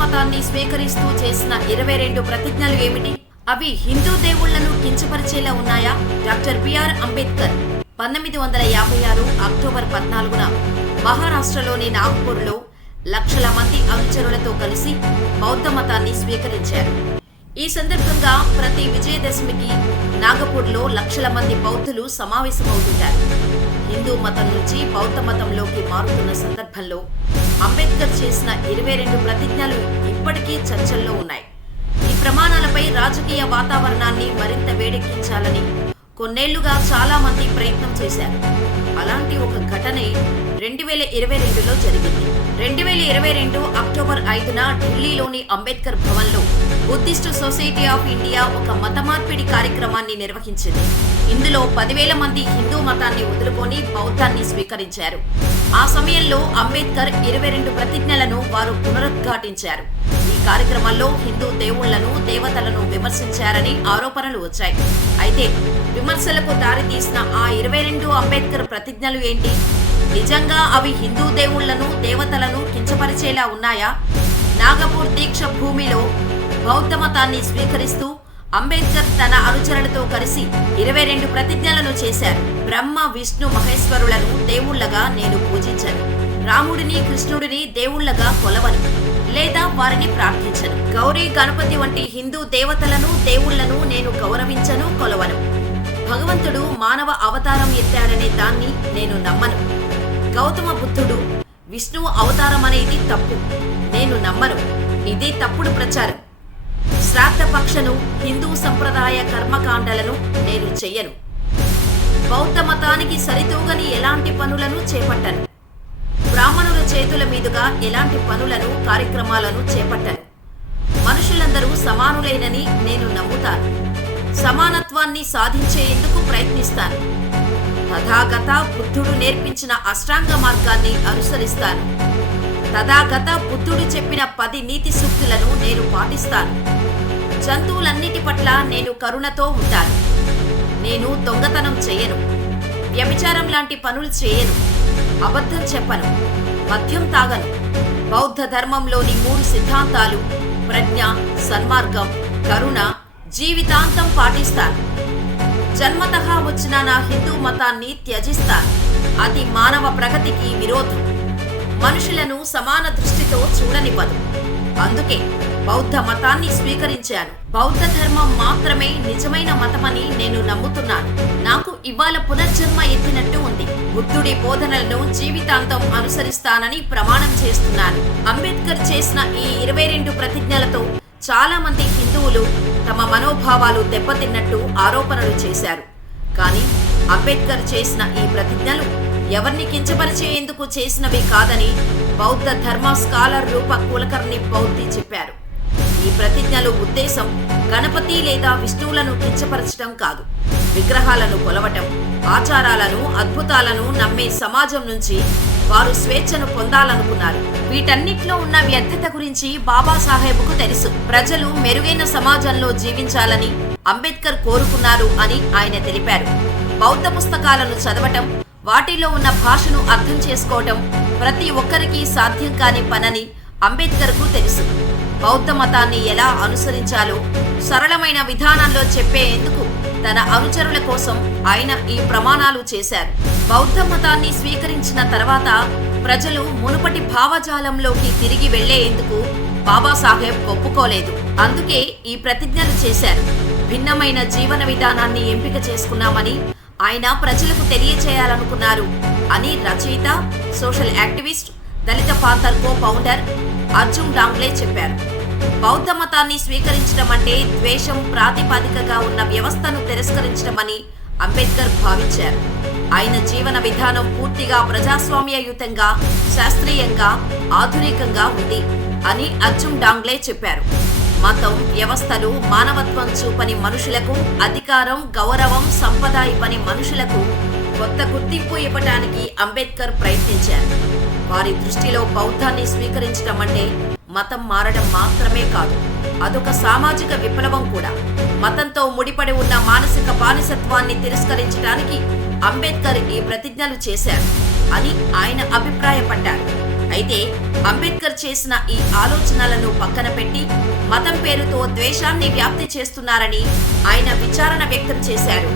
మతాన్ని స్వీకరిస్తూ చేసిన ఇరవై రెండు ప్రతిజ్ఞలు ఏమిటి? అవి హిందూ దేవుళ్ళను కించపరిచేలా ఉన్నాయా? డాక్టర్ బిఆర్ అంబేద్కర్ పంతొమ్మిది వందల యాభై ఆరు అక్టోబర్ పద్నాలుగున మహారాష్ట్రలోని నాగ్పూర్లో లక్షల మంది అనుచరులతో కలిసి బౌద్ధ మతాన్ని స్వీకరించారు. ఈ సందర్భంగా ప్రతి విజయదశమికి నాగపూర్లో లక్షల మంది బౌద్ధులు సమావేశమవుతుంటారు. హిందూ మతం నుంచి బౌద్ధ మతంలోకి మారుతున్న సందర్భంలో అంబేద్కర్ చేసిన ఇరవై రెండు ప్రతిజ్ఞలు ఇప్పటికీ చర్చల్లో ఉన్నాయి. ఈ ప్రమాణాలపై రాజకీయ వాతావరణాన్ని మరింత వేడెక్కించాలని కొన్నేళ్ళుగా చాలా మంది ప్రయత్నం చేశారు. అలాంటి ఒక ఘటనే రెండు వేల ఇరవై రెండులో జరిగింది. రెండు వేల ఇరవై రెండు అక్టోబర్ ఐదున ఢిల్లీలోని అంబేద్కర్ భవన్లో బుద్ధిస్ట్ సొసైటీ ఆఫ్ ఇండియా ఒక మత మార్పిడి కార్యక్రమాన్ని నిర్వహించింది. ఇందులో పదివేల మంది హిందూ మతాన్ని వదులుకొని బౌద్ధాన్ని స్వీకరించారు. ఆ సమయంలో అంబేద్కర్ ఇరవై రెండు ప్రతిజ్ఞలను వారు పునరుద్ఘాటించారు. కార్యక్రమాల్లో హిందూ దేవుళ్ళను దేవతలను విమర్శించారని ఆరోపణలు వచ్చాయి. అయితే విమర్శలకు దారితీసిన ఆ ఇరవై రెండు అంబేద్కర్ ప్రతిజ్ఞలు ఏంటి? నిజంగా అవి హిందూ దేవుళ్ళను దేవతలను కించపరిచేలా ఉన్నాయా? నాగపూర్ దీక్ష భూమిలో బౌద్ధ మతాన్ని స్వీకరిస్తూ అంబేద్కర్ తన అనుచరులతో కలిసి ఇరవై రెండు ప్రతిజ్ఞలను చేశారు. బ్రహ్మ విష్ణు మహేశ్వరులను దేవుళ్ళగా నేను పూజించను. రాముడిని కృష్ణుడిని దేవుళ్ళగా కొలవను. లేదా వారిని ప్రార్థించను. గౌరీ గణపతి వంటి హిందూ దేవతలను దేవుళ్ళను నేను గౌరవించను కొలవను. భగవంతుడు మానవ అవతారం ఎత్తాడనే దాన్ని నేను నమ్మను. గౌతమ బుద్ధుడు విష్ణువు అవతారం అనేది తప్పు. నేను నమ్మను. ఇది తప్పుడు ప్రచారం. శ్రాద్ధ పక్షను హిందూ సంప్రదాయ కర్మకాండలను నేను చెయ్యను. బౌద్ధ మతానికి సరితూగని ఎలాంటి పనులను చేపట్టను. చేతుల మీదుగా ఎలాంటి పనులను కార్యక్రమాలను చేపట్టను మనుషులందరూ సమానులేనని నేను నమ్ముతాను. సమానత్వాన్ని సాధించేందుకు ప్రయత్నిస్తాను. తథాగత బుద్ధుడు నేర్పించిన అష్టాంగ మార్గాన్ని అనుసరిస్తాను. తథాగత బుద్ధుడు చెప్పిన పది నీతి సూక్తులను నేను పాటిస్తాను. జంతువులన్నిటి పట్ల నేను కరుణతో ఉంటాను. నేను దొంగతనం చేయను వ్యభిచారం లాంటి పనులు చేయను. అబద్ధం చెప్పను. మద్యం తాగను. బౌద్ధ ధర్మంలోని మూడు సిద్ధాంతాలు ప్రజ్ఞ సన్మార్గం కరుణ జీవితాంతం పాటిస్తాను జన్మత వచ్చిన నా హిందూ మతాన్ని త్యజిస్తాను అది మానవ ప్రగతికి విరోధం. మనుషులను సమాన దృష్టితో చూడనివ్వదు. అందుకే బౌద్ధ మతాన్ని స్వీకరించాను. బౌద్ధ ధర్మం మాత్రమే నిజమైన మతమని నేను నమ్ముతున్నాను. నాకు ఇవాళ పునర్జన్మ ఎత్తినట్టు ఉంది. బుద్ధుడి బోధనలను జీవితాంతం అనుసరిస్తానని ప్రమాణం చేస్తున్నాను. అంబేద్కర్ చేసిన ఈ ఇరవై రెండు ప్రతిజ్ఞలతో చాలా మంది హిందువులు తమ మనోభావాలు దెబ్బతిన్నట్టు ఆరోపణలు చేశారు. కానీ అంబేద్కర్ చేసిన ఈ ప్రతిజ్ఞలు ఎవరిని కించపరిచేందుకు చేసినవి కాదని బౌద్ధ ధర్మ స్కాలర్ రూప కులకర్ణి బౌద్ధి చెప్పారు. ప్రతిజ్ఞలు ఉద్దేశం గణపతి లేదా విష్ణువులను కించపరచడం కాదు. విగ్రహాలను కొలవటం ఆచారాలను అద్భుతాలను నమ్మే సమాజం నుంచి వారు స్వేచ్ఛను పొందాలనుకున్నారు. వీటన్నిట్లో ఉన్న వ్యర్థత గురించి బాబాసాహెబ్కు తెలుసు. ప్రజలు మెరుగైన సమాజంలో జీవించాలని అంబేద్కర్ కోరుకున్నారు అని ఆయన తెలిపారు. బౌద్ధ పుస్తకాలను చదవటం వాటిలో ఉన్న భాషను అర్థం చేసుకోవటం ప్రతి ఒక్కరికి సాధ్యం కాని పనని అంబేద్కర్కు తెలుసు. బౌద్ధ మతాన్ని ఎలా అనుసరించాలో సరళమైన విధానంలో చెప్పేందుకు తన అనుచరుల కోసం ఆయన ఈ ప్రమాణాలు చేశారు. బౌద్ధ మతాన్ని స్వీకరించిన తర్వాత ప్రజలు మునుపటి భావజాలంలోకి తిరిగి వెళ్ళేందుకు బాబాసాహెబ్ ఒప్పుకోలేదు. అందుకే ఈ ప్రతిజ్ఞలు చేశారు. భిన్నమైన జీవన విధానాన్ని ఎంపిక చేసుకున్నామని ఆయన ప్రజలకు తెలియచేయాలనుకున్నారు అని రచయిత social activist Dalit panther co founder Arjun Dangle చెప్పారు. బౌద్ధ మతాన్ని స్వీకరించడం అంటే ద్వేషం ప్రాతిపదికగా ఉన్న వ్యవస్థను తిరస్కరించడమని అంబేద్కర్ భావించారు. ఆయన జీవన విధానం పూర్తిగా ప్రజాస్వామ్యయుతంగా శాస్త్రీయంగా ఆధునికంగా ఉంది అని అర్జున్ డాంగ్లే చెప్పారు. మతం వ్యవస్థలు మానవత్వం చూపని మనుషులకు అధికారం గౌరవం సంపద ఇవ్వని మనుషులకు కొత్త గుర్తింపు ఇవ్వటానికి అంబేద్కర్ ప్రయత్నించారు. వారి దృష్టిలో బౌద్ధాన్ని స్వీకరించడం అంటే మతం మారడం మాత్రమే కాదు అదొక సామాజిక విప్లవం కూడా. మతంతో ముడిపడి ఉన్న మానసిక బానిసత్వాన్ని తిరస్కరించడానికి అంబేద్కర్ ఈ ప్రతిజ్ఞలు చేశారు అని ఆయన అభిప్రాయపడ్డారు. అయితే అంబేద్కర్ చేసిన ఈ ఆలోచనలను పక్కన పెట్టి మతం పేరుతో ద్వేషాన్ని వ్యాప్తి చేస్తున్నారని ఆయన విచారణ వ్యక్తం చేశారు.